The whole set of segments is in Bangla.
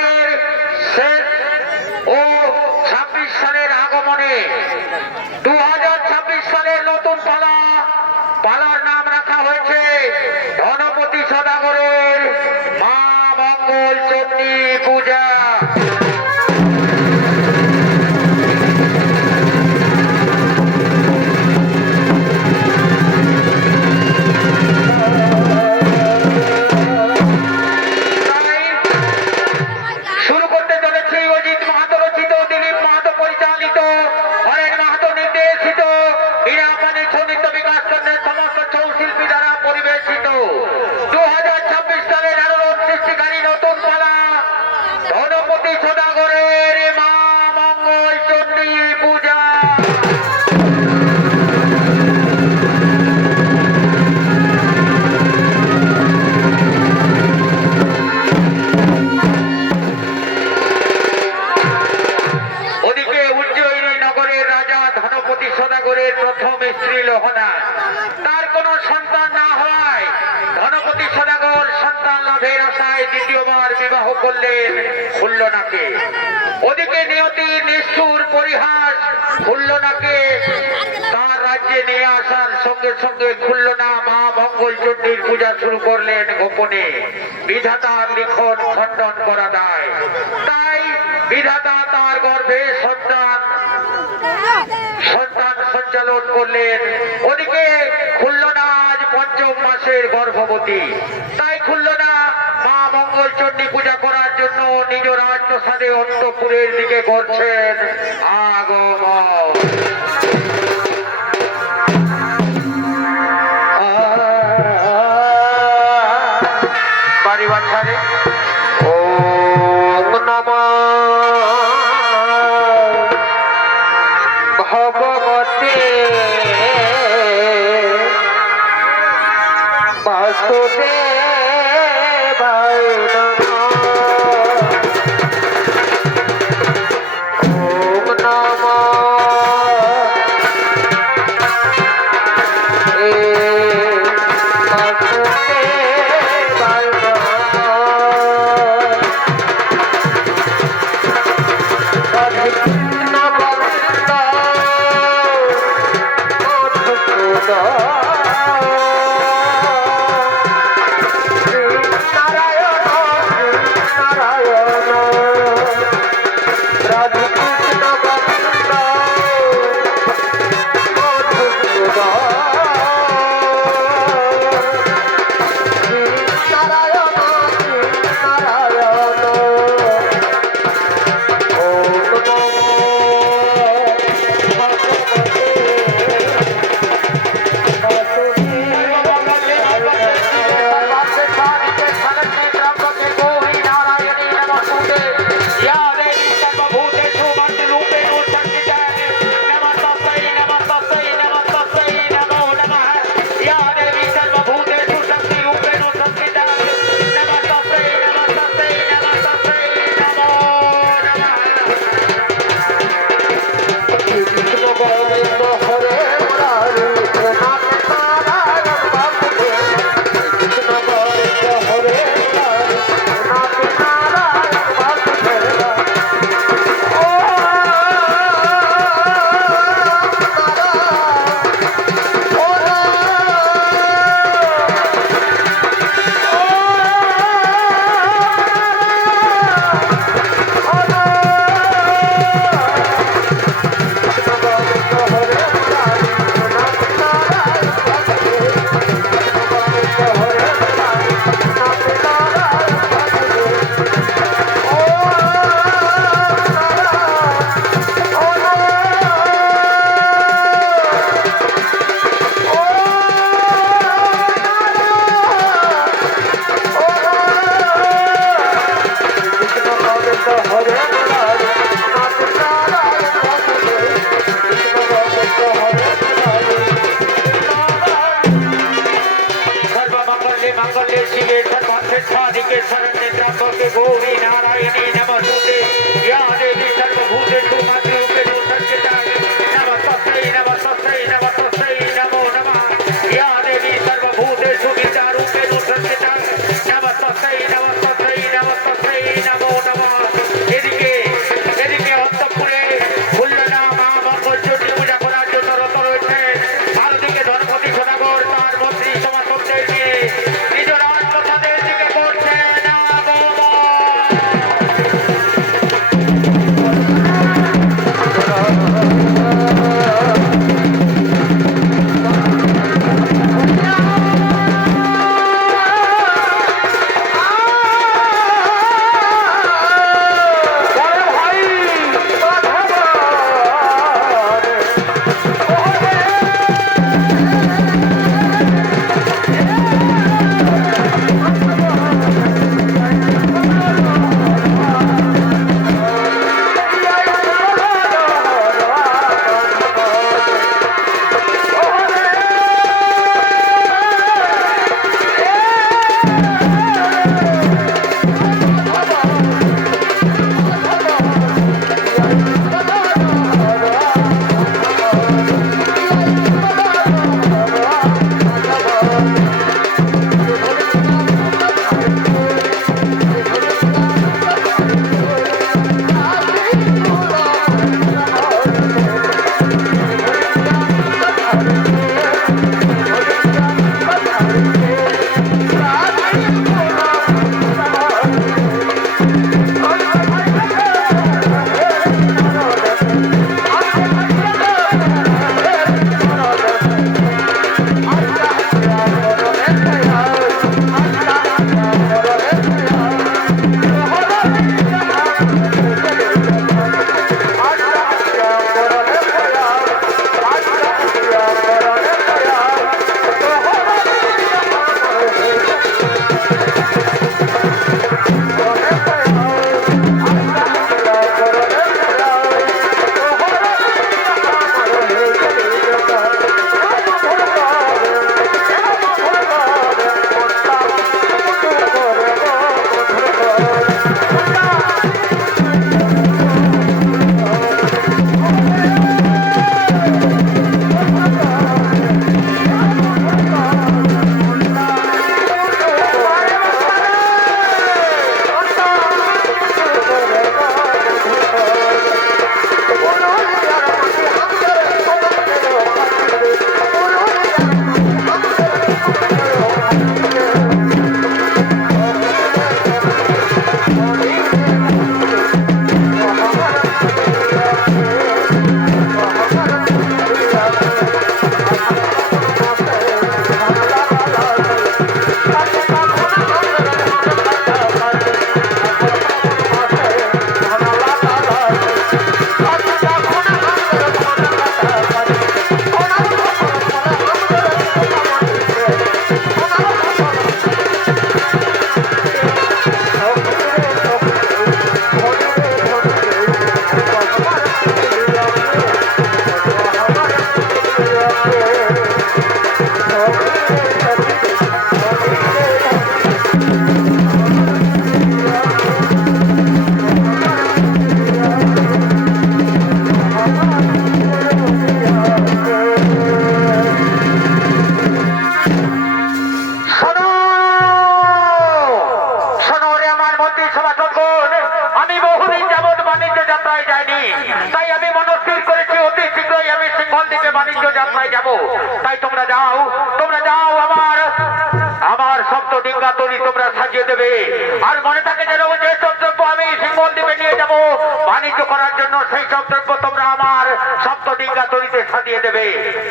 সালের শেষ ও 26 সালের আগমনে 2026 সালের নতুন পালার নাম রাখা হয়েছে ধনপতি সদাগরের মা মঙ্গল চণ্ডী পূজা। প্রথম স্ত্রী লোহনা, তার কোন সন্তান না হওয়ায় ধনপতি সদাগর সন্তান লাভের আশায় দ্বিতীয়বার বিবাহ করলেন খুল্লনাকে। ওদিকে নিয়তির নিষ্ঠুর পরিহাস খুল্লনাকে তার রাজ্যে নিয়ে আসার সঙ্গে সঙ্গে খুল্লনা মা মঙ্গল চণ্ডীর পূজা শুরু করলেন গোপনে। বিধাতার লিখন খণ্ডন করা দায়, তাই বিধাতা তার গর্ভে সন্তান সঞ্চালন করলেন। ওদিকে খুল্লনা আজ ৫ম মাসের গর্ভবতী, তাই খুল্লনা মা মঙ্গল চণ্ডী পূজা করার জন্য নিজ রাজপ্রাসাদে অন্তঃপুরের দিকে করছেন আগমন। বাড়ি বাচ্চারে ওম নমঃ ভগবতে বাসুদেবায় নমঃ। ওম নমঃ বাসুদেবায় নমঃ। যাত্রায় যায়নি, তাই আমি মনস্থির করেছি অতি শীঘ্রই আমি সিংহল দ্বীপে বাণিজ্য যাত্রায় যাব। তাই তোমরা যাও আমার আমার সপ্ত ডিঙ্গা তরি তোমরা সাজিয়ে দেবে। আর মনে থাকে যেন যে সব দ্রব্য আমি সিংহল দ্বীপে নিয়ে যাব বাণিজ্য করার জন্য, সেই সব দ্রব্য তোমরা আমার সপ্ত ডিঙ্গা তরিতে সাজিয়ে দেবে।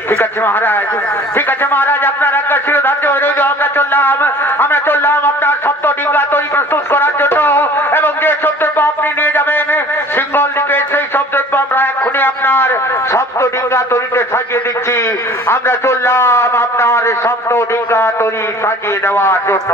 ঠিক আছে মহারাজ, ঠিক আছে মহারাজ, আপনার একটা শিরোধার্য রইল। আমরা চললাম আপনার সপ্ত ডিঙ্গা তরি প্রস্তুত করার জন্য, এবং যে সব দ্রব্য আপনি নিয়ে যাবেন সিংহল দ্বীপে সেই সব দ্রব্য আমরা এক্ষুনি আপনার সপ্ত ডিঙ্গা তরিতে সাজিয়ে দিচ্ছি। আমরা চললাম আপনার সপ্ত ডিঙ্গা তরি সাজিয়ে দেওয়ার জন্য।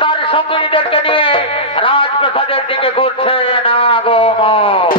তার সঙ্গীদেরকে নিয়ে রাজপ্রাসাদের দিকে ঘুরছেন আগমন।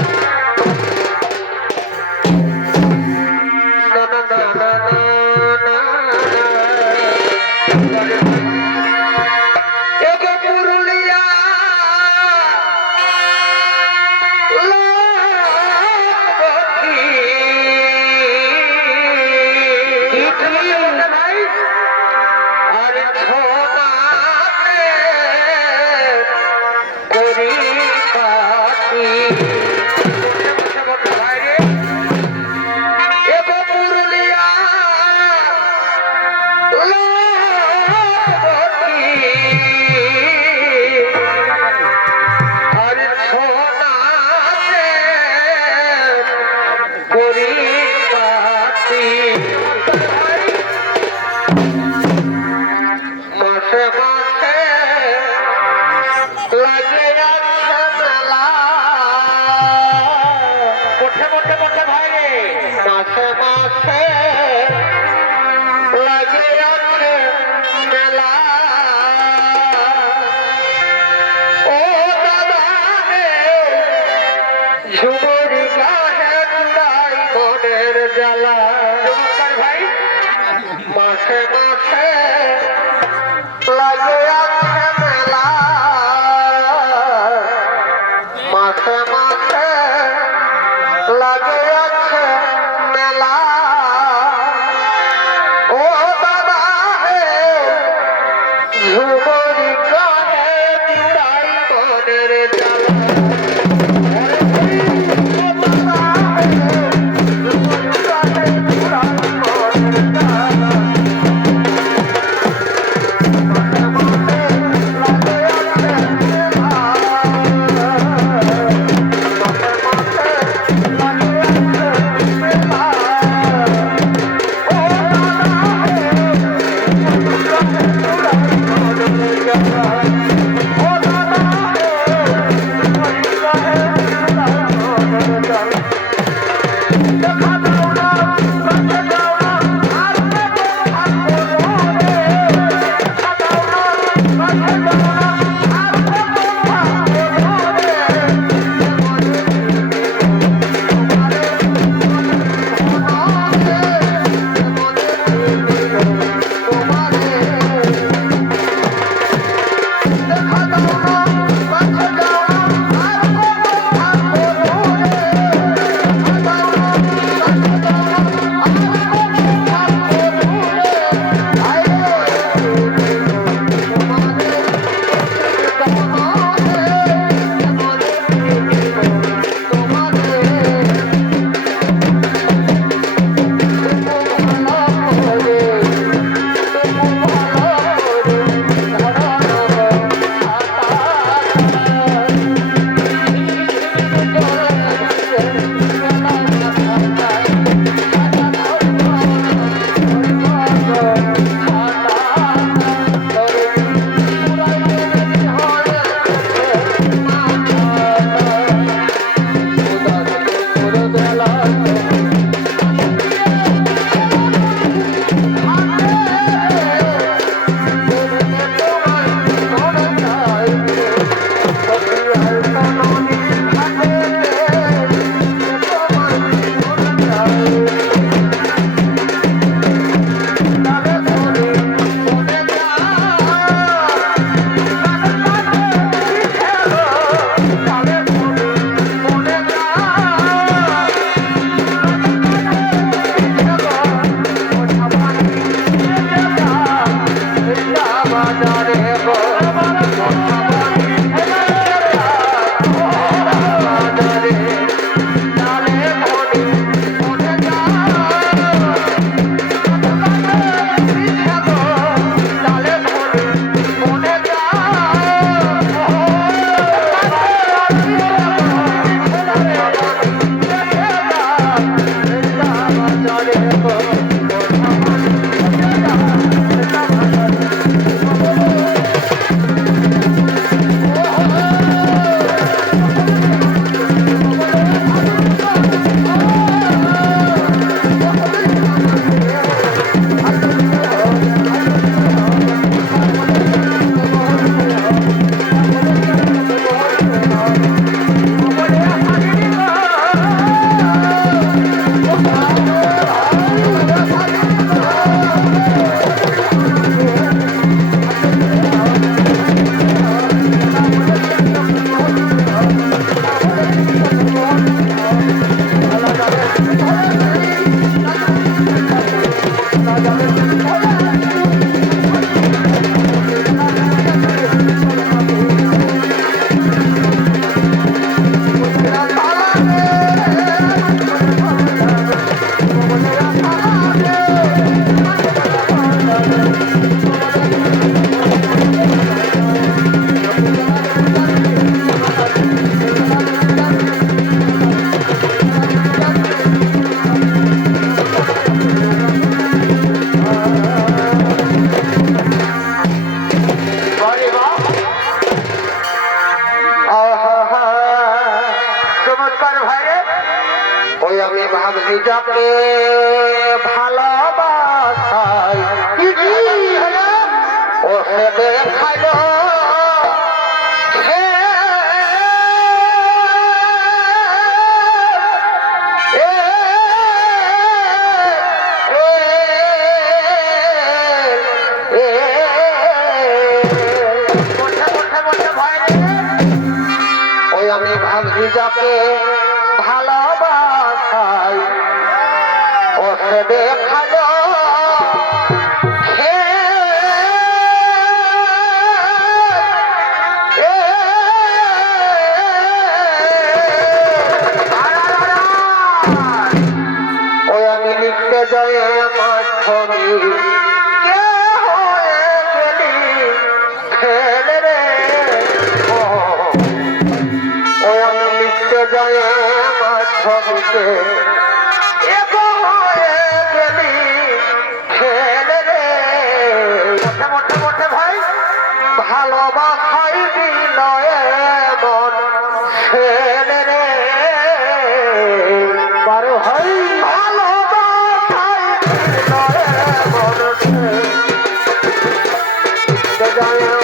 চমৎকার ভাইরে ওই আমি ভাবছি যাকে ভালোবাসাই ও সে দেখাইল যাকে ভালোবাসাই ও সে দেখালো ওই আমি লিখতে যাই আমার ছবি কে হয়ে গেলি ফেলে রে ওই আমি লিখতে যাই আমার ছবিতে গেলি ফেলে রে মোটে মোটে ভাই ভালোবাসাই দিল এমন ফেলে রে পারো হয় ভালোবাসাই দিল এমন যায়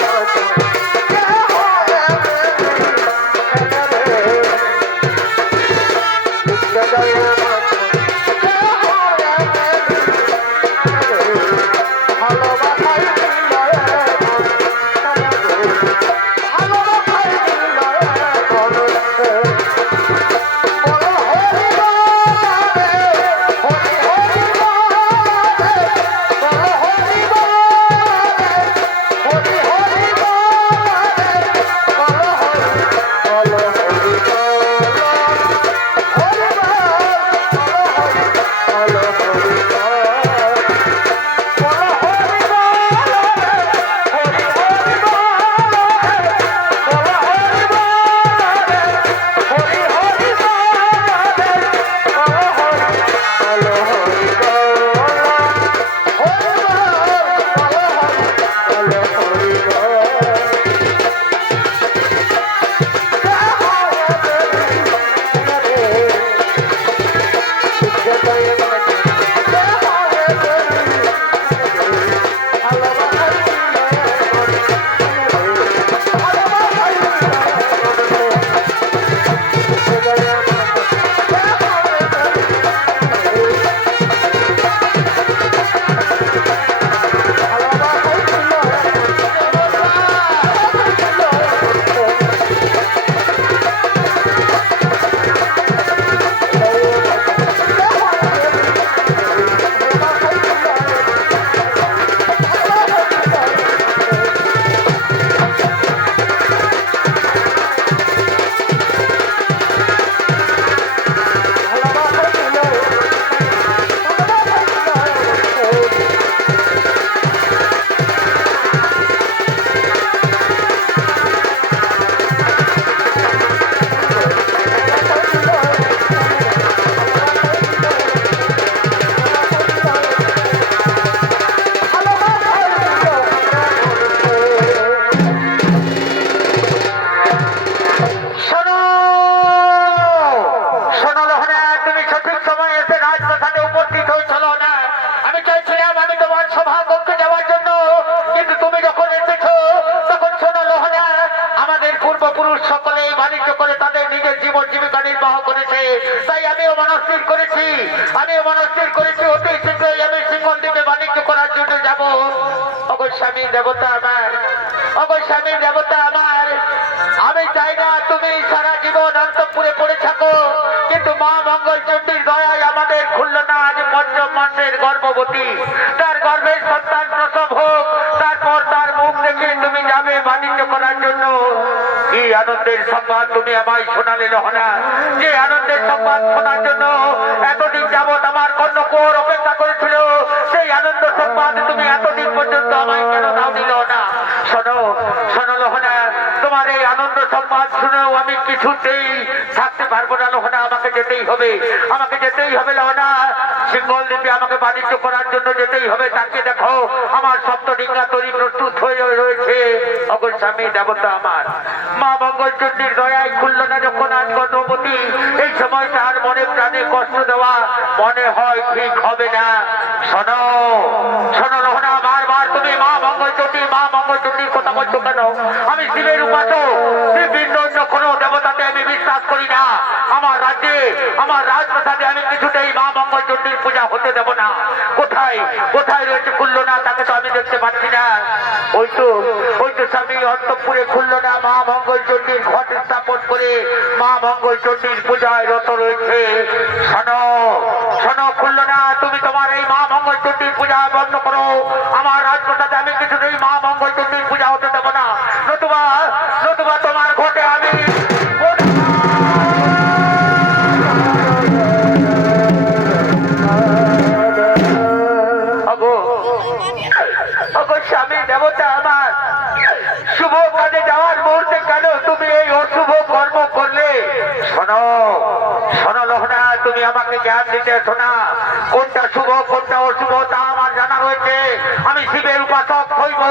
আমার স্বামী দেবতা আমার স্বামী দেবতা আমার আমি চাই না তুমি সারা জীবন অন্তঃপুরে পড়ে থাকো কিন্তু মা মঙ্গল চণ্ডীর দয়ায় আমাদের খুলল না আজ পঞ্চম মাসের গর্ভবতী তার গর্ভে সন্তান প্রসব হোক তারপর তার মুখ দেখে তুমি যাবে বাণিজ্য করার জন্য কি আনন্দের সংবাদ তুমি আমায় শোনালে রহনা যে আনন্দের সংবাদ শোনার জন্য এতদিন যাবৎ আমার কর্ণকুয়োর অপেক্ষা করেছিল সেই আনন্দ সংবাদ তুমি এতদিন পর্যন্ত আমায় কেন দাও দিল না শোনো শোনো লোহনা তোমার এই আনন্দ সংবাদ শুনেও আমি কিছুতেই থাকতে পারবো না লোহনা আমাকে যেতেই হবে লোহনা সিঙ্গল দ্বীপে আমাকে বাণিজ্য করার জন্য যেতেই হবে। তাকে দেখো আমার সপ্তডিঙ্গা তৈরি প্রস্তুত হয়ে রয়েছে। অগর স্বামী দেবতা আমার মা মঙ্গলচণ্ডীর দয়ায় খুলল না যখন আজ গর্ভবতী, এই সময় তার মনে প্রাণে কষ্ট দেওয়া মনে হয় ঠিক হবে না। শোনো শোনো রোহনা, বারবার তুমি মা মঙ্গলচণ্ডীর কথা বলছো কেন? আমি শিবের উপাসক, শিব ভিন্ন অন্য কোনো দেবতাতে আমি বিশ্বাস করি না। আমার রাজ্যে আমার রাজপ্রাসাদে আমি কিছুতেই মা মঙ্গলচণ্ডীর পূজা হতে দেব না। কোথায় কোথায় রয়েছে খুলল না, তাকে তো আমি দেখতে পাচ্ছি না। ওই তো স্বামী অন্তঃপুরে খুলল না মা মঙ্গলচণ্ডীর ঘট স্থাপন করে মা মঙ্গলচণ্ডীর পূজায় রত রয়েছে। শোনো শোনো খুলল না, তুমি তোমার এই মা মঙ্গলচণ্ডীর পূজা বন্ধ করো। আমার রাজপ্রাসাদে আমি কিছুতেই মা মঙ্গলচণ্ডীর পূজা হতে দেব না, নতুবা তোমার ঘটে আমি স্বামী দেবতা আমার। শুভ কাজে যাওয়ার মুহূর্তে কেন তুমি এই অশুভ কর্ম করলে? শোনো শোনো লোহনা, তুমি আমাকে জ্ঞান দিতে শোনা, কোনটা শুভ কোনটা অশুভ তা আমার জানা রয়েছে। আমি শিবের উপাসক হইব,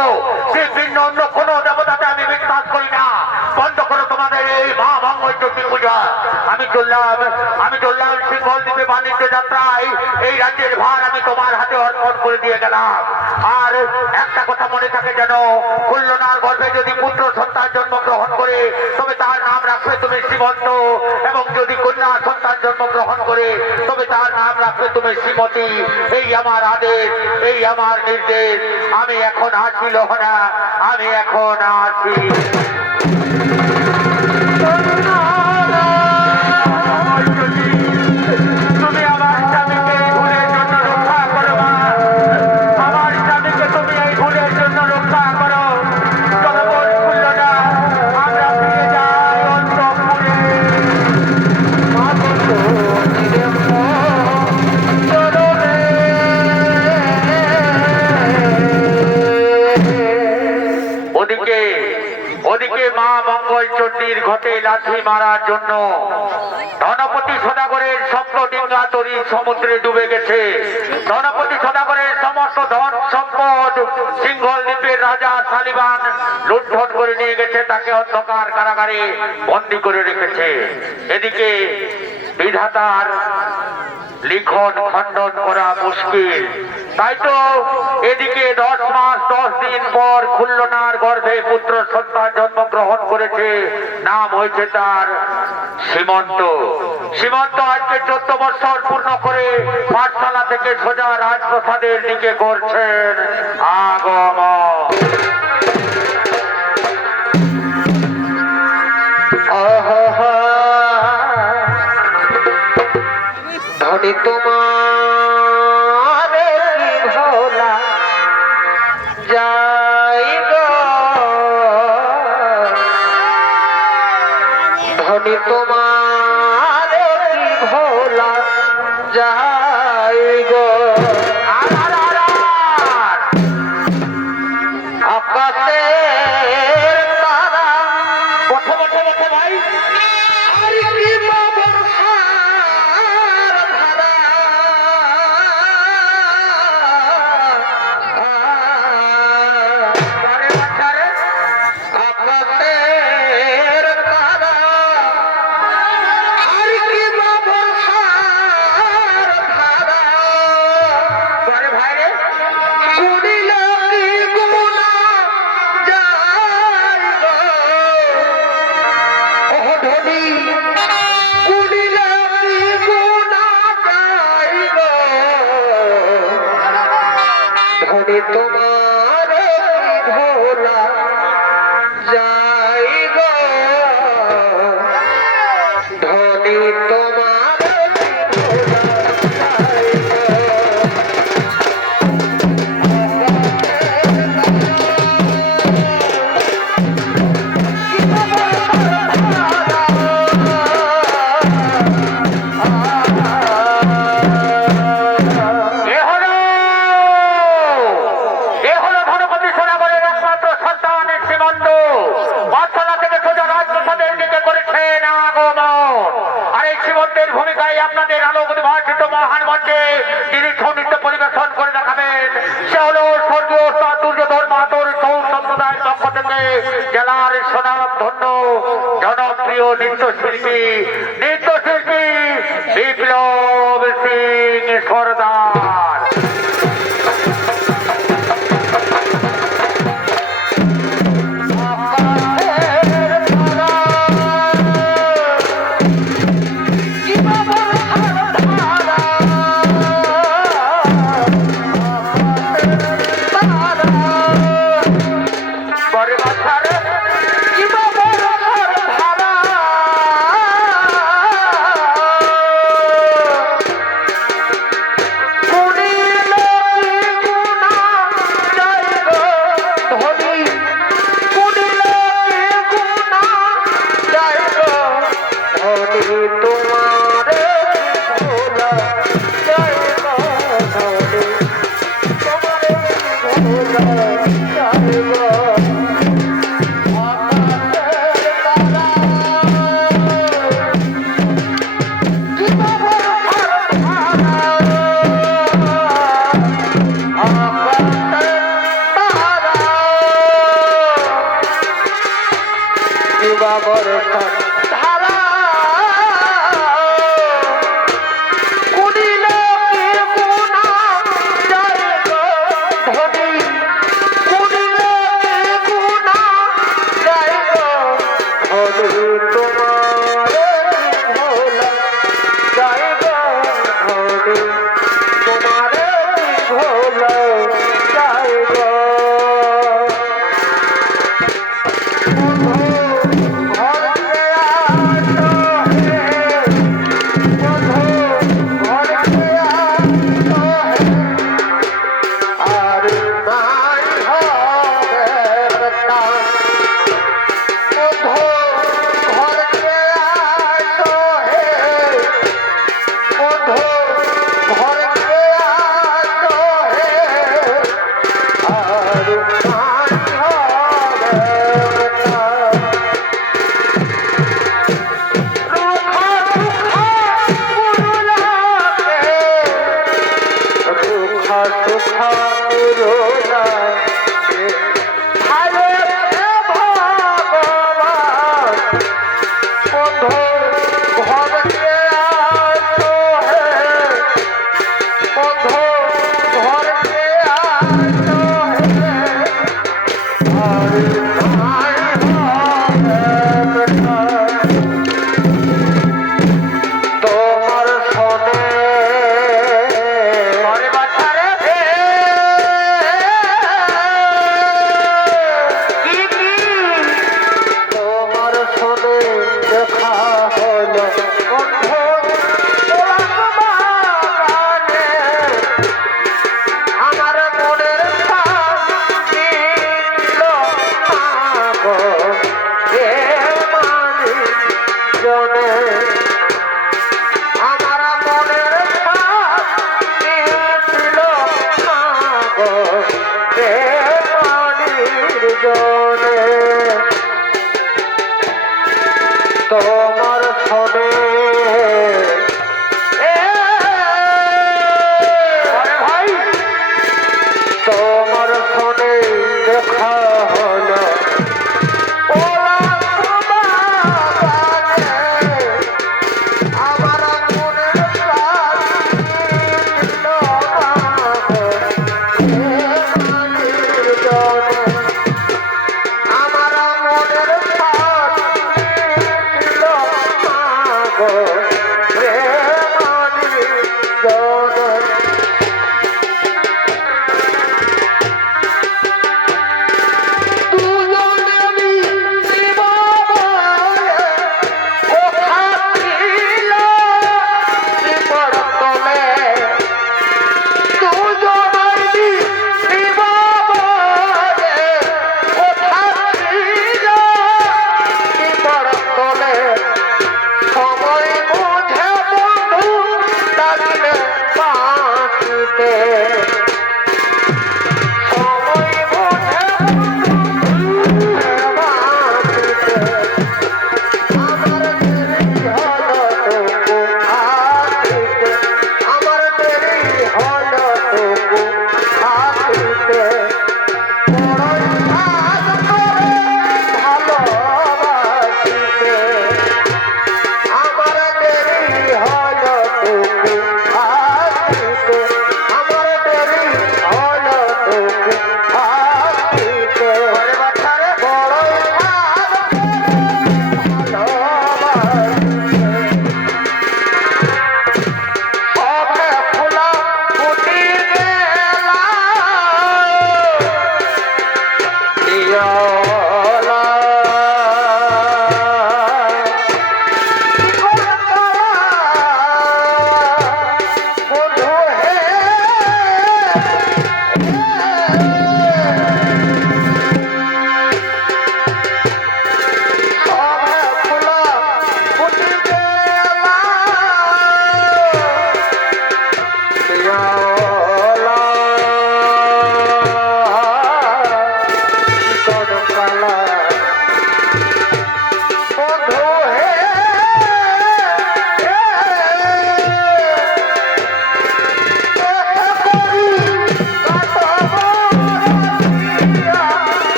শিব ভিন্ন অন্য কোনো দেবতাতে আমি বিশ্বাস করি না। বন্ধ করো তোমাদের এই মা মঙ্গলচণ্ডী পূজা। আমি চললাম সিঙ্গল দ্বীপে বাণিজ্য যাত্রায়। এই রাজ্যের ভার আমি তোমার হাতে অর্পণ করে দিয়ে গেলাম। আর একটা কথা মনে থাকে যেন, খুলনার গর্ভে যদি পুত্র সন্তান জন্মগ্রহণ করে তবে তার নাম রাখবে তুমি শ্রীমন্ত, এবং যদি কন্যা সন্তান জন্মগ্রহণ করে তবে তার নাম রাখবে তুমি শ্রীমতী। এই আমার আদেশ, এই আমার নির্দেশ। আমি এখন আসি লোহনা, আমি এখন আসি। তুমি আমার স্বামীকে এই ভুলের জন্য রক্ষা করো মা, আমার স্বামীকে তুমি এই ভুলের জন্য রক্ষা করো। জনগণ খুলল না, আমরা ফিরে যাই অন্তঃপুরে। ওদিকে মা মঙ্গলচণ্ডীর ঘটে লাথি মারার জন্য ধনপতি সদাগরের সপ্তডিঙ্গা তরী সমুদ্রে ডুবে গেছে। ধনপতি সদাগরের সমস্ত ধন সম্পদ সিঙ্গল দ্বীপের রাজা শালিবান লুণ্ঠন করে নিয়ে গেছে, তাকে অন্ধকার কারাগারে বন্দী করে রেখেছে। এদিকে বিধাতার লিখন খণ্ডন করা মুশকিল। তাই তো এদিকে 10 মাস 10 দিন পর খুলনার গর্ভে পুত্র সন্তান জন্মগ্রহণ করেছে। নাম হয়েছে তার সীমন্ত। সীমন্ত আজকে 14 বছর পূর্ণ করে পাঠশালা থেকে সোজা রাজপ্রাসাদের দিকে করছেন আগমন। ধনী তোমার কি ভোলা যাই গো, ধনী তোমার কি ভোলা যাই গো। আকাশের তারা বসে বসে বসে ভাই, আর কি তোমার ভোলা যাই গো, ধনী তোমার নৃত্যের ভূমিকায় আপনাদের আলোক উদ্ভাসিত মহান মঞ্চে যিনি ছৌ নৃত্য পরিবেশন করে দেখাবেন সে হলো স্বর্গীয় ওস্তাদ দুর্যোধন মাহাতোর ছৌ সম্প্রদায়ের পক্ষ থেকে জেলার স্বনামধন্য জনপ্রিয় নৃত্যশিল্পী বিপ্লব সিং সরদার।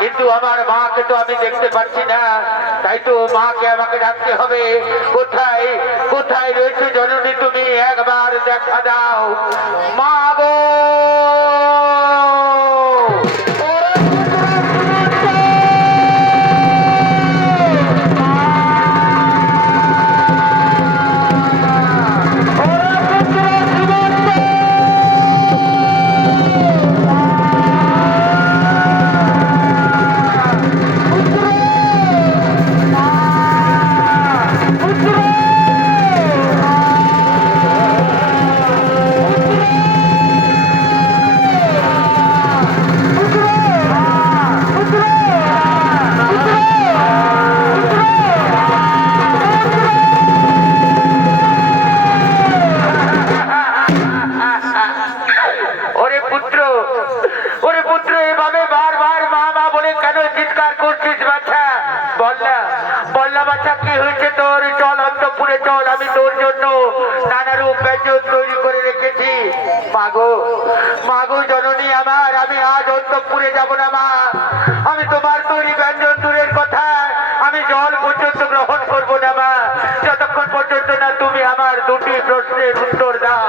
কিন্তু আমার মাকে তো আমি দেখতে পাচ্ছি না, তাই তো মাকে আমাকে ডাকতে হবে। কোথায় কোথায় রয়েছে জননী, তুমি একবার দেখা দাও মা গো। বাচ্চা কি হয়েছে তোর? চল অন্তপুরে চল, আমি তোর জন্য নানা রূপ ব্যঞ্জন তৈরি করে রেখেছি। মাগো মাগো জননী আমার, আমি আজ অন্তপুরে যাব না মা। আমি তোমার তৈরি ব্যঞ্জন দূরের কথা, আমি জল পর্যন্ত গ্রহণ করব না মা, যতক্ষণ পর্যন্ত না তুমি আমার দুটি প্রশ্নের উত্তর দাও।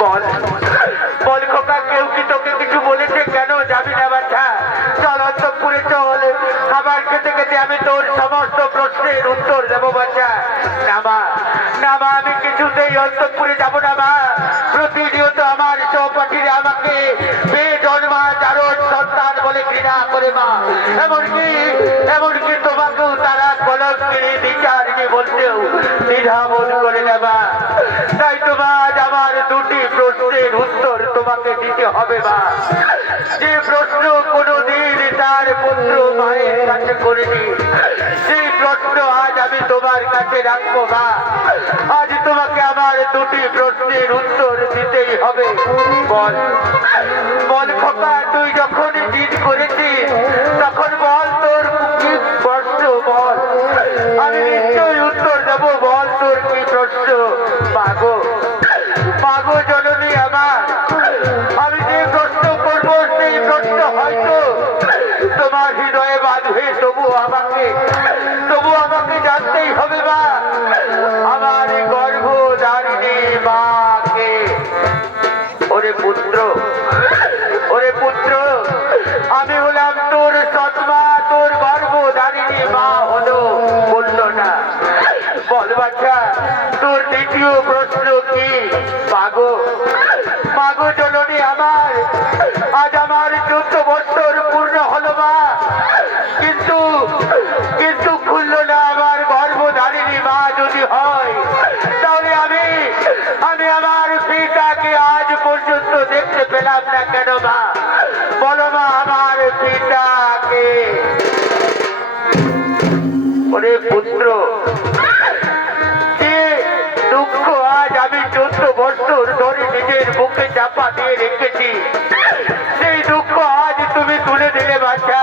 বল বল খোকা, কেউ কি তোকে কিছু বলেছে? কেন যাবি না বাচ্চা? চল অন্তপুরে চল, খাবার খেতে খেতে আমি তোর সমস্ত প্রশ্নের উত্তর দেবো বাচ্চা। না মা, না মা, আমি কিছুতেই অন্তপুরে যাব না মা। প্রতিনিয়ত আমার সহপাঠীরা আমাকে বেজন্মা জারজ সন্তান বলে ঘৃণা করে মা। এমনকি তোমাকেও তারা কলঙ্কিনী বিচারিণী বলতেও দ্বিধাবোধ করে না মা। তাই তোমার আমার দুটি প্রশ্নের উত্তর তোমাকে দিতে হবে মা। যে প্রশ্ন কোনোদিন তার পুত্র মায়ের কাছে করেনি, সেই প্রশ্ন আজ আমি তোমার কাছে রাখবো মা। আজ তোমাকে আমার দুটি প্রশ্নের উত্তর দিতেই হবে। বল বল খোকা, তুই যখন জিদ করেছিস তখন বল তোর কি প্রশ্ন, বল, আমি নিশ্চয়ই উত্তর দেবো। বল তোর কি প্রশ্ন? মাগো মাগো জননী আমার, আমি যে প্রশ্ন করবো সেই প্রশ্ন হয়তো তোমার হৃদয়ে বাঁধবে, তবু আমাকে জানতেই হবে মা। আমার গর্ভধারিণী মাকে। ওরে পুত্র, ওরে পুত্র, আমি হলাম তোর সৎমা, তোর গর্ভধারিণী মা হলো বললো না। বল বাচ্চা, তোর দ্বিতীয় প্রশ্ন কি? মাগো মাগো জননী আমার, আজ আমার 14 বছর পূর্ণ হলো মা, কিন্তু খুললো না আমার গর্ভধারিণী মা। যদি হয় তাহলে আমি আমার পিতাকে আজ পর্যন্ত দেখতে পেলাম না কেন মা? বলো মা, আমার পিতাকে। ওরে পুত্র, যে দুঃখ আজ আমি 14 বছর ধরে নিজের বুকে চাপা দিয়ে রেখেছি, সেই দুঃখ আজ তুমি তুলে দিলে বাচ্চা।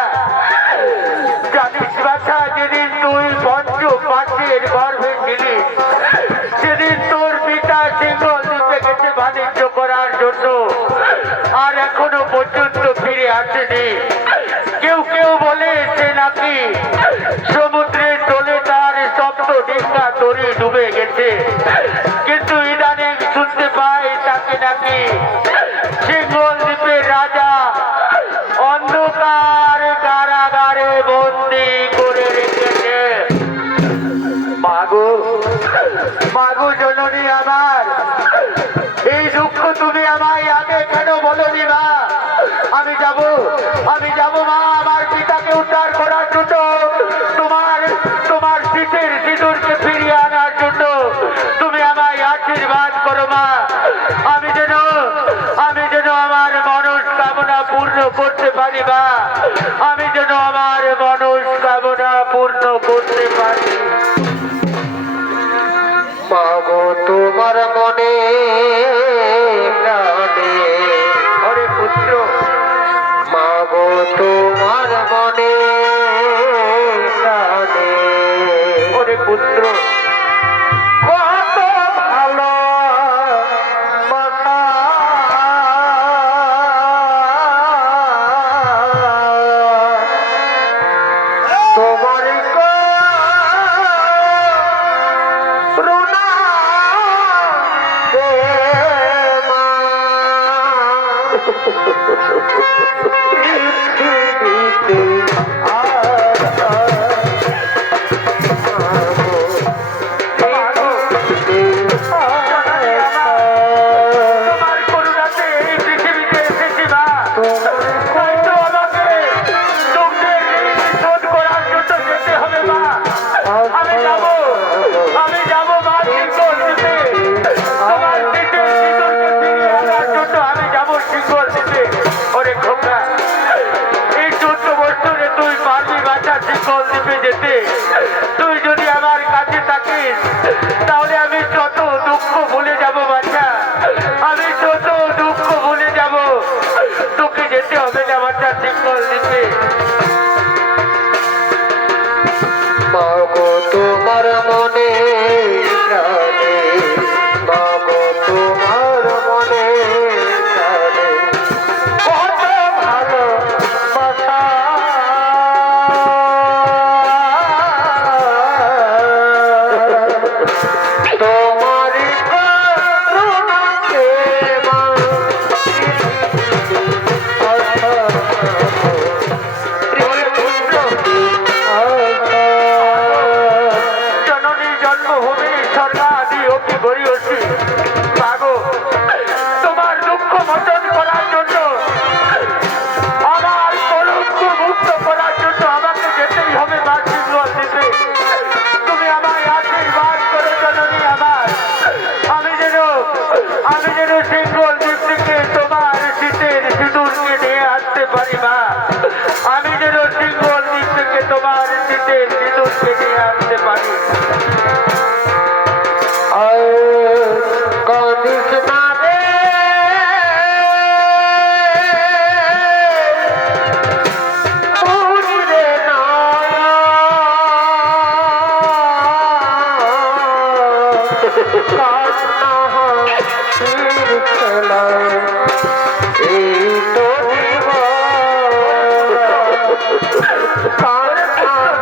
জানিস বাচ্চা, যেদিন তুই পঞ্চ পাঁচের গর্ভে ছিলি, সেদিন তোর পিতা সিংহল দ্বীপে গেছে বাণিজ্য করার জন্য, আর এখনো পর্যন্ত ফিরে আসেনি। কেউ বলে সে নাকি সমুদ্রের তলে তার সপ্ত ডিঙ্গা তরি ডুবে গেছে, কিন্তু ইদানিং শুনতে পাই তাকে নাকি সিংহল দ্বীপের রাজা অন্ধকার কারাগারে বন্দি করে রেখেছে। মাগো মাগো জননী আমার, এই দুঃখ তুমি আমায় আগে কেন বলোনি মা? আমি যাব মা, আমার পিতাকে উদ্ধার করার জন্য, তোমার শীতের সিঁদুরকে ফিরিয়ে আনার জন্য তুমি আমায় আশীর্বাদ করো মা। আমি যেন আমার মনস্কামনা পূর্ণ করতে পারি মা। আমি যেন আমার মনস্কামনা পূর্ণ করতে পারি। মাগো তোমার মনে প্রাণে, ওরে পুত্র, মাগো তোমার মনে প্রাণে, ওরে পুত্র, কত ভালো বাসা তোমার তুই যদি আমার কাছে থাকিস তাহলে আমি যত দুঃখ ভুলে যাব বাচ্চা, আমি যত দুঃখ ভুলে যাব। তোকে যেতে হবে না বাচ্চা সিংহল দ্বীপে। মাগো তোমার আমার মনে প্রাণে বাব তোমার মনে প্রাণে কত ভালোবাসা তোমারই করুণাকে জননী জন্মভূমি স্বর্গাদি অতি গরিয়সী পাগো তোমার দুঃখ মোচন করার জন্য আমার কলঙ্ক মুক্ত করার জন্য আমাকে যেতেই হবে বাসিন্দর দিতে তুমি আমায় আশীর্বাদ করো জননী আমার আমি যেন সিঙ্গল দ্বীপ থেকে তোমার শীতের সিঁদুরকে নিয়ে আসতে পারি মা আমি যেন সিঙ্গল দ্বীপ থেকে তোমার শীতের সিঁদুরকে নিয়ে আসতে পারি কাঁদিস না রে পুরীরে কান্না হাসির খেলা এই তো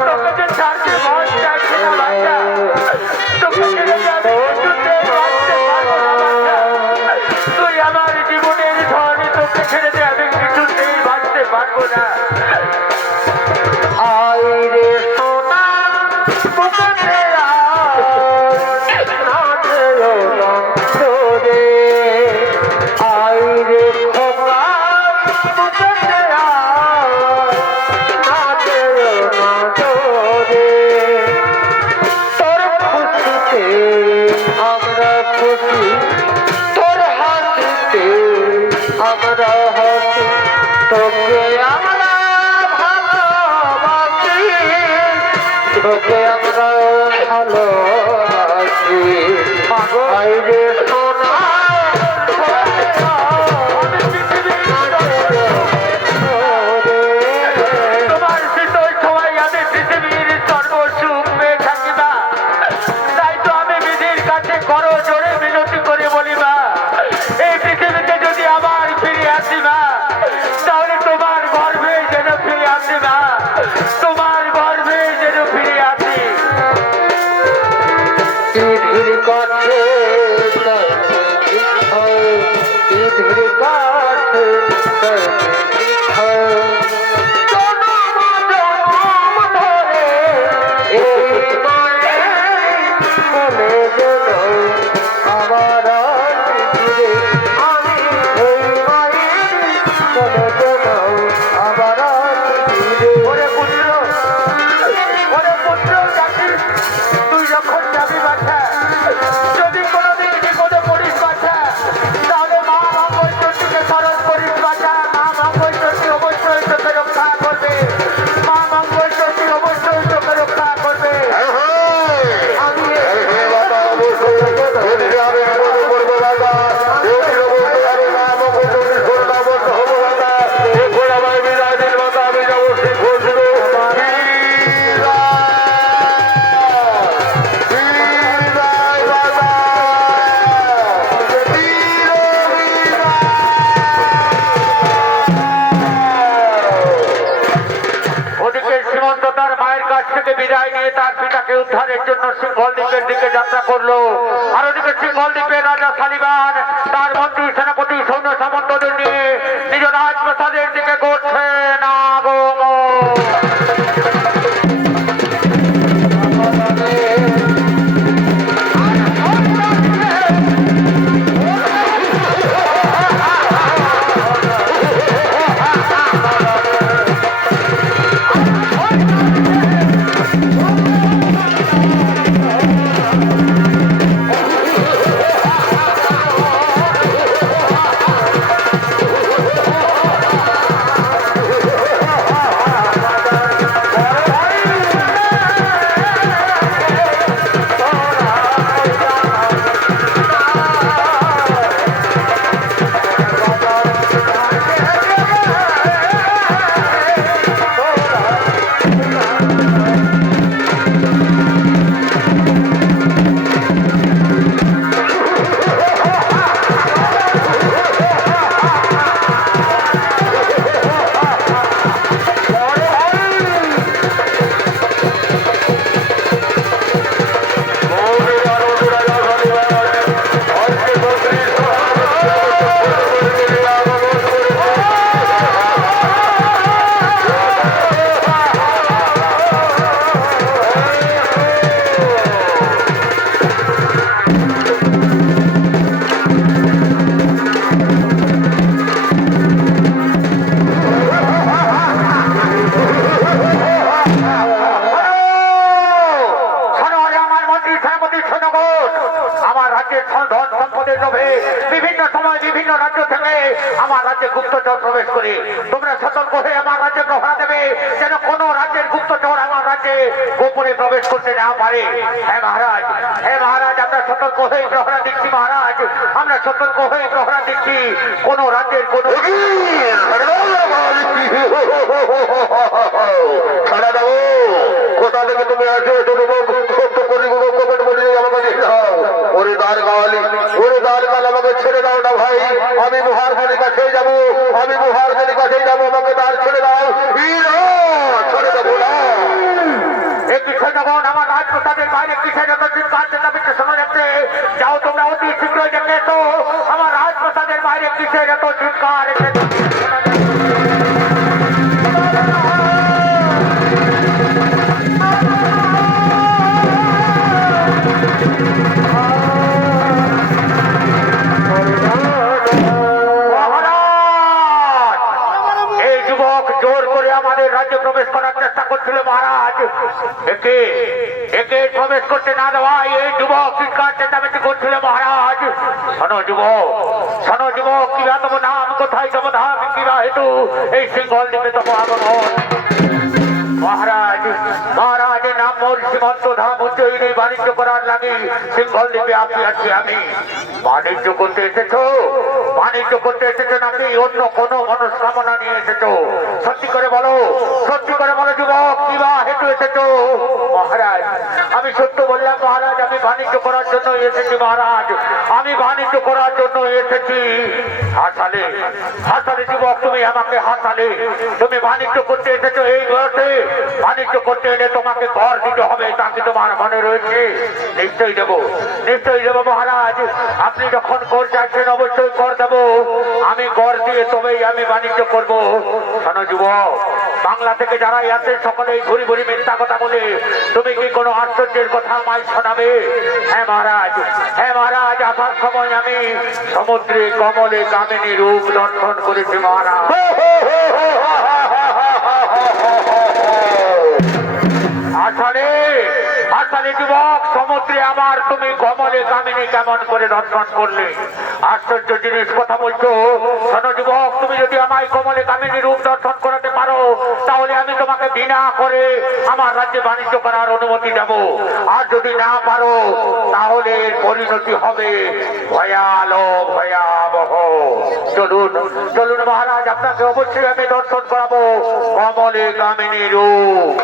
তোকে যে ছাড়তে মন চাইছে না বাচ্চা তোকে ছেড়ে যাবে কিছুতেই বাঁচতে পারবো না বাচ্চা তুই আমার জীবনের ধন তোকে ছেড়ে দে আমি কিছুতেই বাঁচতে পারবো না আইরে সোনা বুকেতে না যেও তোরে আইরে খোকা বুকেতে না যেও না তোরে তোর খুশিতে আমরা খুশি তোর হাসিতে আমরা হাসি তোকে আমরা ভালোবাসি তোকে আমরা ভালোবাসি আইরে সোনা তোমার শীতল ছোঁয়ায় আমি পৃথিবীর সর্বসুখ পেয়ে থাকি মা তাই তো আমি বিধির কাছে করো জোরে বিনতি করে বলি মা এই পৃথিবীতে যদি আবার ফিরে আসি মা তাহলে তোমার গর্ভে যেন ফিরে আসি মা তোমার গর্ভে যেন ফিরে আসি ধীর কাছে ধীর কাছে আমার আমি এই মায়ের কোলে যেন আবার ওরে পুত্র যাচ্ছিস তুই যখন যাবি বাচ্চা যদি কোনোদিন বিপদে পড়িস বাচ্চা তাহলে মা মঙ্গলচণ্ডীকে স্মরণ করিস বাচ্চা মা মঙ্গলচণ্ডী অবশ্যই তোকে রক্ষা করবে মা মঙ্গলচণ্ডী অবশ্যই তোকে রক্ষা করবে আমি ওদিকে সীমন্ত তার মায়ের কাছ থেকে বিদায় নিয়ে তার পিতাকে উদ্ধারের জন্য সিংহল দ্বীপের দিকে যাত্রা করলো আর ওদিকে সিংহল দ্বীপের রাজা সালিবান তার মন্ত্রী সেনাপতি সৈন্য সামন্তদের নিয়ে নিজ রাজপ্রাসাদের দিকে করছেন আগমন সময় বিভিন্ন রাজ্য থেকে আমার রাজ্যে গুপ্তচর প্রবেশ করে। তোমরা সতর্ক হয়ে আমার রাজ্যে প্রহরা দেবে, যেন কোনো রাজ্যের গুপ্তচর আমার রাজ্যে গোপনে প্রবেশ করতে না পারে। হ্যাঁ মহারাজ, হ্যাঁ মহারাজ, আমরা সতর্ক হয়ে প্রহরা দিচ্ছি মহারাজ, আমরা সতর্ক হয়ে প্রহরা দিচ্ছি। কোনো রাজ্যের কোনো ছাড়া দেবো। কোথা থেকে তুমি আসো? সত্য করে কপট বলে আমাকে দাও। ওরে দ্বার গাল, ওরে দ্বার গাল, আমাকে ছেড়ে দাও না ভাই। আমি মহারাজের কাছে যাবো, আমি মহারাজের কাছে যাবো, আমাকে দ্বার ছেড়ে দাও। ছেড়ে দেবো না। একটি সৈন্যগণ আমার রাজপ্রসাদের বাইরে কিসে যত চিৎকার চেঁচামেচি শোনা যাচ্ছে। যাও তোমরা অতি শীঘ্রই দেখে এসো আমার রাজপ্রসাদের বাইরে কিসে যত চিৎকার চেঁচামেচি শোনা যাচ্ছে। জোর করে আমাদের রাজ্যে প্রবেশ করার চেষ্টা করছিল মহারাজ। একে একে প্রবেশ করতে না দেওয়ায় এই যুবক চিৎকার চেঁচামেচি করছিল মহারাজ। শোনো যুবক, শোনো যুবক, কিবা তব নাম, কোথায় তব ধাম, কিবা হেতু এই সিংহল দ্বীপে তব আগমন। মহারাজ, মহারাজ নাম মোর সীমন্ত ধাম উজ্জয়িনী বাণিজ্য করার লাগে সিংহল দ্বীপে আসিয়াছি আমি। বাণিজ্য করতে এসেছো? বাণিজ্য করতে এসেছো নাকি অন্য কোনো মনস্কামনা নিয়ে এসেছো? সত্যি করে বলো, সত্যি করে বলো যুবক, কিবা হেতু এসেছো? মহারাজ, আমি সত্য বললাম মহারাজ, আমি বাণিজ্য করার জন্য এসেছি মহারাজ, আমি বাণিজ্য করার জন্য এসেছি। হাসালে, হাসালে যুবক, তুমি আমাকে হাসালে। তুমি বাণিজ্য করতে এসেছো এই বয়সে? বাণিজ্য করতে এলে তোমাকে কর দিতে হবে, তা কি তোমার মনে রয়েছে? নিশ্চয়ই দেবো, নিশ্চয়ই দেবো মহারাজ। আপনি যখন কর চাইছেন অবশ্যই কর দেবো। আমি কর দিয়ে তবেই আমি বাণিজ্য করবো। শোনো যুবক, বাংলা থেকে যারা আছে সকলেই ঘুরি ঘুরি মিথ্যা কথা বলে। তুমি কি কোনো আশ্চর্যের কথা আমায় শোনাবে? হ্যাঁ মহারাজ, হ্যাঁ মহারাজ, আসার সময় আমি সমুদ্রে কমলে কামিনী রূপ দর্শন করেছি মহারাজ। আসলে আসলে যুবক, সমুদ্রে আমার তুমি কমলে কামিনী কেমন করে দর্শন করলে? আশ্চর্য জিনিস কথা বলছো। শোনো যুবক, তুমি যদি আমায় কমলে কামিনী রূপ দর্শন করাতে পারো তাহলে আমি তোমাকে বিনা করে আমার রাজ্যে বাণিজ্য করার অনুমতি দেব। আর যদি না পারো তাহলে এর পরিণতি হবে ভয়ালো ভয়াবহ। চলুন চলুন মহারাজ, আপনাকে অবশ্যই আমি দর্শন করাবো কমলে কামিনী রূপ।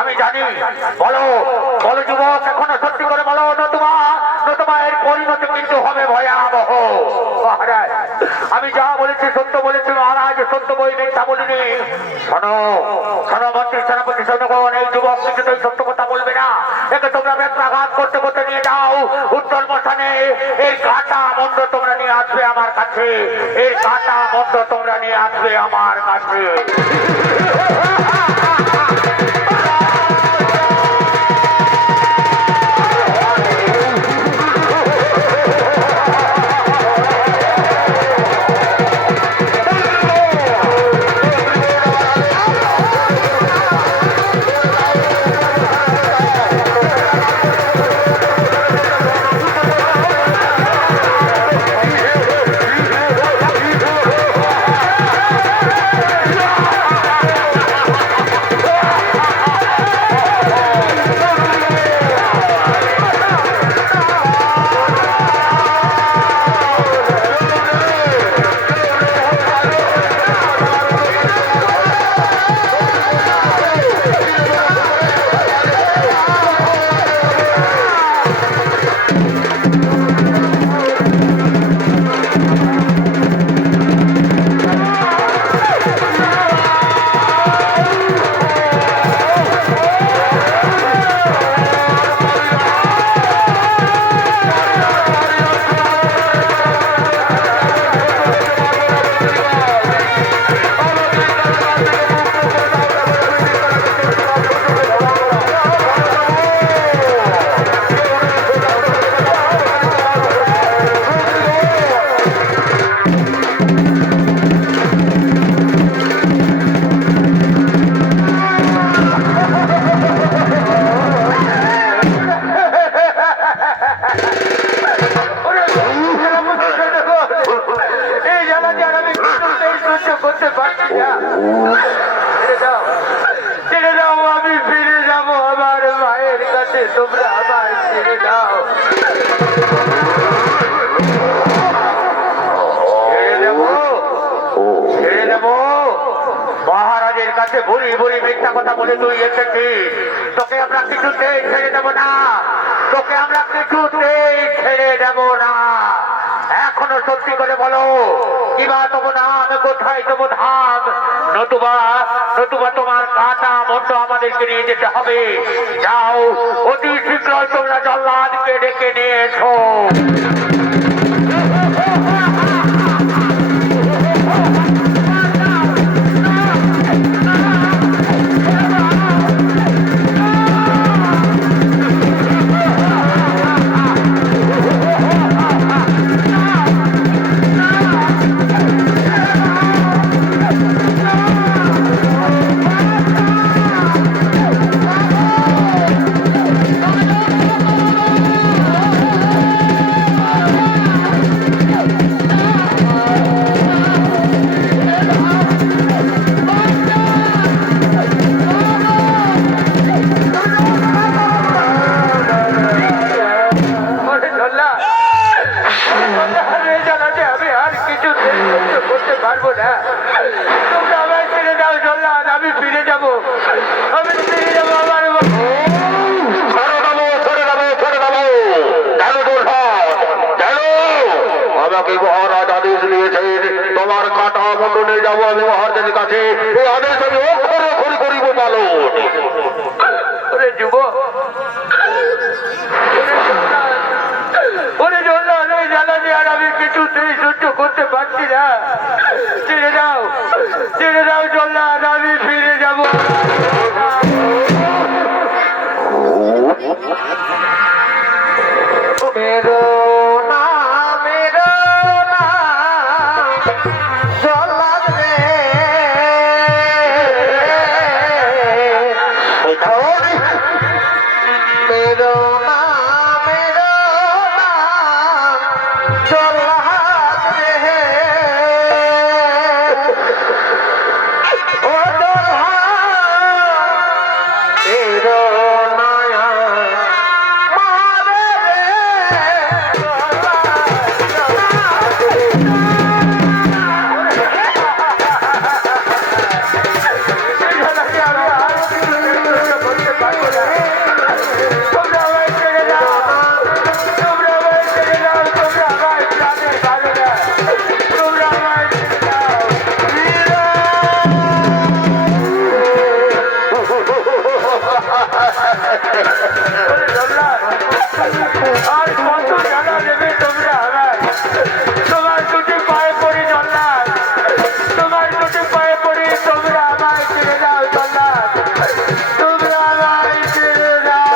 আমি জানি, বলো বলো যুবক, এখনো সত্যি করে বলো, নতুবা নতুবা এর পরিণতি কিন্তু হবে ভয়াবহ। মহারাজ, আমি যা বলেছি সত্য বলেছি মহারাজ, সত্য বই মিথ্যা বলিনি। শোনো শোনো মন্ত্রী সেনাপতি সৈন্যগণ, এই যুবক কিছুতেই সত্য কথা বলবে না। একে তোমরা বেত্রাঘাত করতে করতে নিয়ে যাও উত্তর মশানে। এর কাটা মন্দ তোমরা নিয়ে আসবে আমার কাছে, এর কাটা মন্দ তোমরা নিয়ে আসবে আমার কাছে। তোমরা আমায় ছেড়ে দাও। ছেড়ে দেবো, ছেড়ে দেবো? মহারাজের কাছে বুড়ি বুড়ি মিথ্যা কথা বলে তুই এসেছিস। তোকে আমরা কিছুতেই ছেড়ে দেবো না, তোকে আমরা কিছুতেই ছেড়ে দেবো না। এখনো সত্যি করে বলো, কিবা তবু নাম, কোথায় তবু ধাম? নতুবা নতুবা তোমার কাটা মন্ড আমাদেরকে নিয়ে যেতে হবে। যাও, অতি শীঘ্র তোমরা জল্লাদকে ডেকে নিয়ে এসো। মহারাজ আদেশ দিয়েছেন তোমার কাটা মন্ডলে যাবো আমি মহারাজের কাছে। এই আদেশ আমি অক্ষরে অক্ষরে করিব পালন। ওরে যুব, ওরে জল্লাদ, ওই জ্বালানি আর আমি কিছুতেই সহ্য করতে পারছি না। ছেড়ে দাও, ছেড়ে দাও জল্লাদ, আমি ফিরে যাবো। মেরো না, মেরো না জল্লাদ রে, মেরো না, মেরো না জল্লাদ রে। ও জল্লাদ মেরো না মারে রে। আর কত জ্বালা দেবে তোমরা আমায়? তোমার দুটি পায়ে পড়ি জল্লাদ, তোমার দুটি পায়ে পড়ি, তোমরা আমায় ছেড়ে দাও জল্লাদ, তোমরা আমায় ছেড়ে দাও।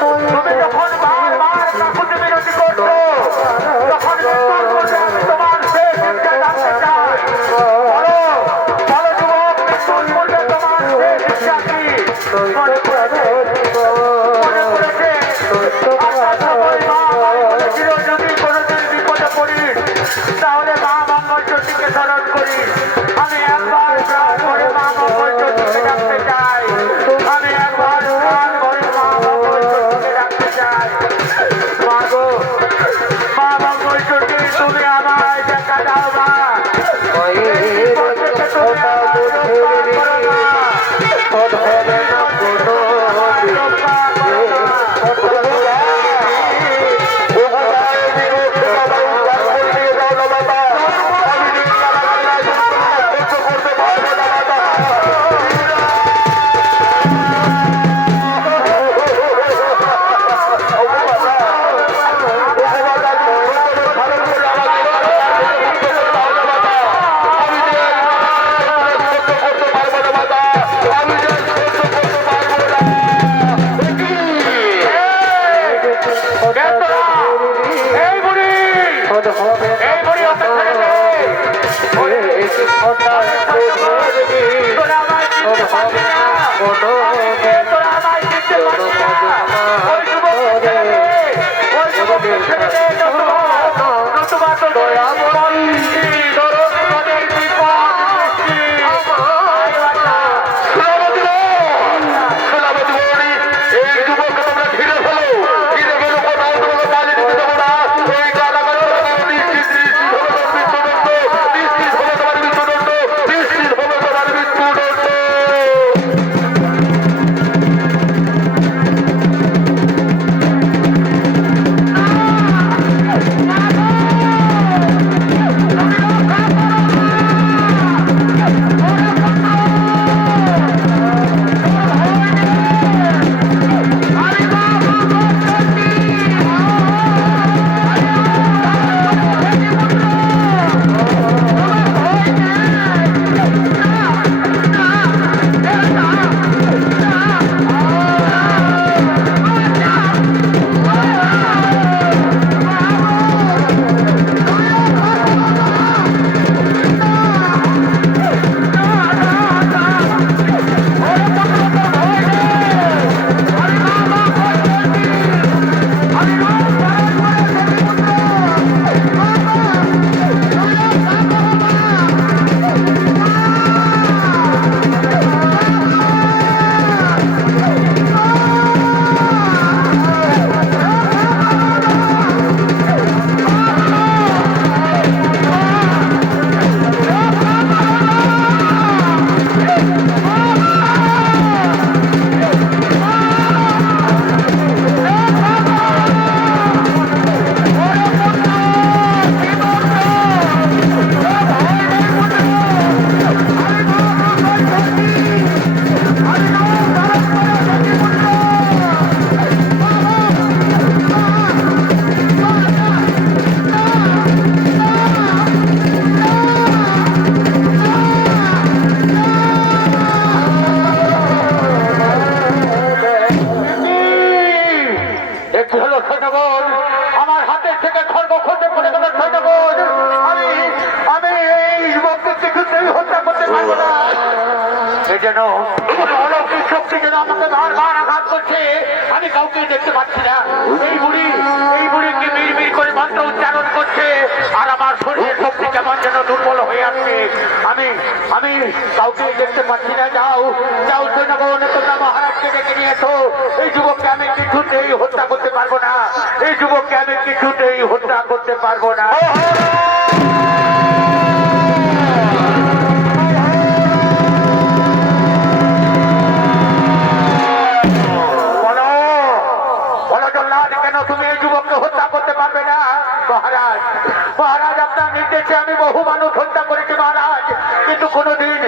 তুমি যখন বারবার কাকুতি বিরতি করছো, তখন তোমার শেষ ইচ্ছা জানতে চাই। বলো, বলো যুবক, মৃত্যুর পূর্বে তোমার শেষ ইচ্ছা কি? মনে করেছে, মনে করেছে আমার সকল মা ভাই বলেছিল, যদি কোনোদিন বিপদে পড়িস তাহলে মা মঙ্গলচণ্ডীকে স্মরণ করিস। আমি একবার প্রাণ করে মা মঙ্গলচণ্ডীকে ডাকতে চাই, আমি একবার প্রাণ করে মা মঙ্গলচণ্ডীকে ডাকতে চাই। মা গো, মা মঙ্গলচণ্ডী, তুমি আমায় দেখা দাও মা, এই বিপদ থেকে তুমি আমায় রক্ষা করো মা। পারবি না। তোরা আমায় দিতে পারবি না। ওই যুবককে ছেড়ে দে, ওই যুবককে ছেড়ে দে, নতুবা তো দয়া বল দরদ পদের বিপদ আয় বাচ্চা। এই যুবককে তোমরা ঘিরে ফেলো, ঘিরে ফেলো, কোথাও তোমাকে পালিয়ে দিতে দেবো না। এই কারাগারে নিশ্চিত হবে তোমার মৃত্যুদণ্ড, নিশ্চিত হবে তোমার মৃত্যুদণ্ড, নিশ্চিত হবে তোমার মৃত্যুদণ্ড। একটু হলো সৈন্যগণ, আমার হাতের থেকে খড়গ খড়তে পড়ে গেল সৈন্যগণ। আমি আমি এই যুবককে কিছুতেই হত্যা করতে পারবো না। সে যেন কোনো অলৌকিক শক্তি যেন আমাকে বারবার আঘাত করছে, আমি কাউকে দেখতে পাচ্ছি না। এই বুড়িকে মিড়মিড় করে মন্ত্র উচ্চারণ করছে, আর আমার শরীরের শক্তি কেমন যেন দুর্বল হয়ে আসছে। আমি আমি কাউকে দেখতে পাচ্ছি না। যাও যাও সৈন্যগণ, তোমরা মহারাজকে ডেকে নিয়ে এসো। এই যুবককে আমি কিছুতেই হত্যা করতে পারবো না। এই যুবককে আমি কিছুতেই হত্যা করতে পারবো না। বলো বলো জল্লাদ, কেন তুমি এই যুবককে হত্যা করতে পারবে না? মহারাজ মহারাজ, আপনার নির্দেশে আমি বহু মানুষ হত্যা করেছি মহারাজ, কিন্তু কোনোদিন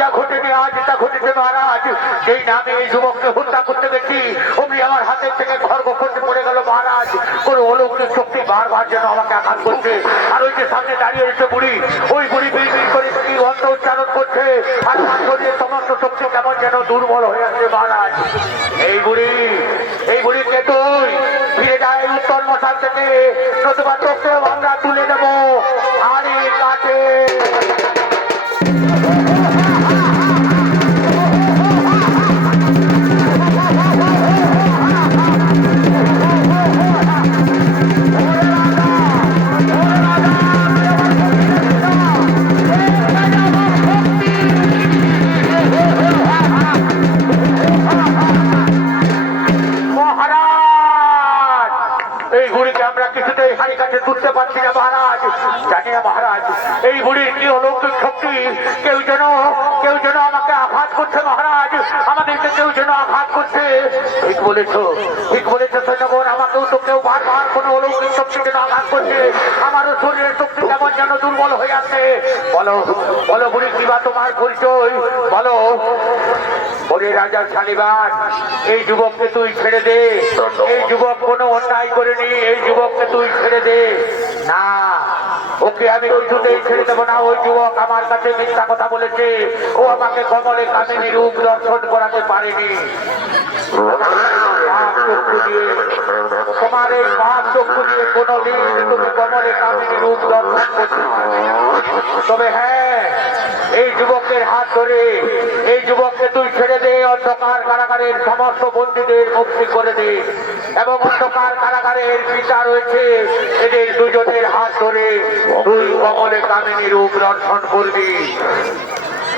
যা ঘটেনি আজ তা ঘটেছে মহারাজ। যেই নামে এই যুবককে হত্যা করতে গেছি, অমনি আমার হাতের থেকে খড়গ খড়তে পড়ে গেল মহারাজ। কোনো অলৌকিক শক্তি বারবার যেন আমাকে আঘাত করছে। আর ওই যে সামনে দাঁড়িয়ে রয়েছে বুড়ি, ওই বুড়ি বিড়বিড় করে কি মন্ত্র উচ্চারণ করছে, আর আমার শরীরের সমস্ত শক্তি কেমন যেন দুর্বল হয়ে আছে মহারাজ। এই বুড়িকে তুই ফিরে যায় উত্তর মশাল থেকে, নতুবা তোকেও আমরা তুলে দেবো হাড়ি কাটে। এই বুড়িকে আমরা কিছুতেই হাড়ি কাছে তুলতে পারছি না মহারাজ। জানি না মহারাজ, এই বুড়ির কি অলৌকিক শক্তি, কেউ যেন আমাকে আঘাত করছে মহারাজ, আমাদেরকে কেউ যেন আঘাত করছে। ঠিক বলেছ সৈন্যগণ, আমাকেও তো কেউ বারবার কোনো অলৌকিক শক্তি যেন আঘাত করছে। আমারও শরীরের শক্তি কেমন যেন দুর্বল হয়ে আছে। বলো বলো বুড়ি, কিবা তোমার পরিচয় বলো। ওরে রাজার শালিবান, এই যুবককে তুই ছেড়ে দে। এই যুবক কোনো অন্যায় করেনি, এই যুবককে তুই ছেড়ে দে। না, ওকে আমি কিছুতেই ছেড়ে দেবো না। ওই যুবক আমার কাছে মিথ্যা কথা বলেছে, ও আমাকে কমলে কামিনী রূপ দর্শন করাতে পারেনি। চক্ষু দিয়ে, তোমার এই পাপ চক্ষু দিয়ে কোনোদিন তুমি কমলে কামিনী রূপ দর্শন করতে পারবে না। তবে হ্যাঁ, এই যুবকের হাত ধরে এই যুবককে তুই ছেড়ে দে, অন্ধকার কারাগারের সমস্ত বন্দীদের মুক্তি করে দে, এবং অন্ধকার কারাগারের পিতা রয়েছে, এদের দুজনের হাত ধরে তুই কমলে কামিনী রূপ দর্শন করবি।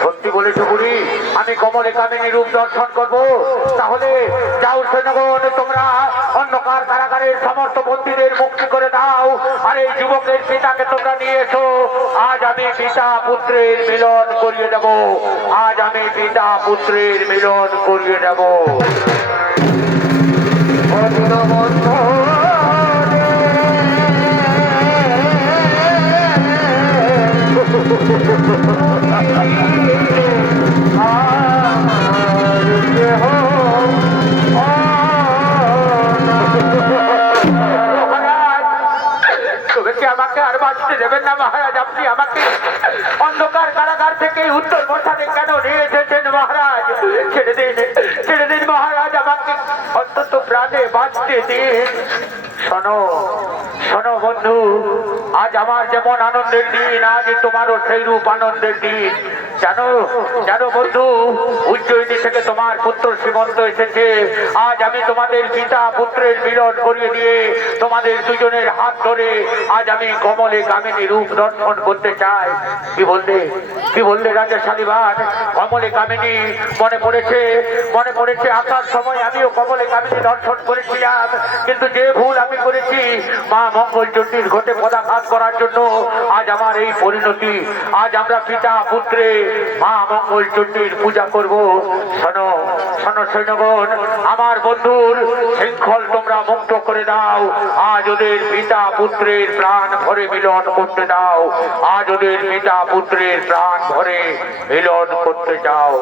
সত্যি বলেছ বুড়ি, আমি কমলে কামিনী রূপ দর্শন করব। তাহলে যাও সৈন্যগণ, তোমরা অন্ধকার কারাগারের সমস্ত বন্দীদের মুক্তি করে দাও, আর এই যুবকের পিতাকে তোমরা নিয়ে এসো। আজ আমি পিতা পুত্রের মিলন করিয়ে দেব, আজ আমি পিতা পুত্রের মিলন করিয়ে দেব। আমাকে আর বাঁচতে দেবেন না মহারাজ, আপনি আমাকে অন্ধকার কারাগার থেকে উত্তর বর্ষাতে কেন নিয়ে এসেছেন মহারাজ? ছেড়ে দিন মহারাজ, আমাকে অন্তত প্রাণে বাঁচতে দিন। শোনো শোনো বন্ধু, আজ আমার যেমন আনন্দের দিন, আজ তোমারও সেই রূপ আনন্দের দিন। জানো জানো বন্ধু, উজ্জয়িনী থেকে তোমার পুত্র শ্রীমন্ত এসেছে। আজ আমি তোমাদের পিতা পুত্রের মিলন করিয়ে দিয়ে তোমাদের দুজনের হাত ধরে আজ আমি কমলে কামিনী রূপ দর্শন করতে চাই। কি বললে রাজা শালীবান? কমলে কামিনী মনে পড়েছে আসার সময় আমিও কমলে কামিনী দর্শন করেছিলাম, কিন্তু যে ভুল আমি করেছি মা মঙ্গলচণ্ডীর ঘটে পদাঘাত করার জন্য আজ আমার এই পরিণতি। আজ আমরা পিতা পুত্রে মা মঙ্গলচণ্ডীর পূজা করব। শোনো শোনো সৈন্যগণ, আমার বন্ধুর শৃঙ্খল তোমরা মুক্ত করে দাও। আজ ওদের পিতা পুত্রের প্রাণ ভরে মিলন করতে দাও, আজ ওদের পিতা পুত্রের প্রাণ ভরে মিলন করতে যাও।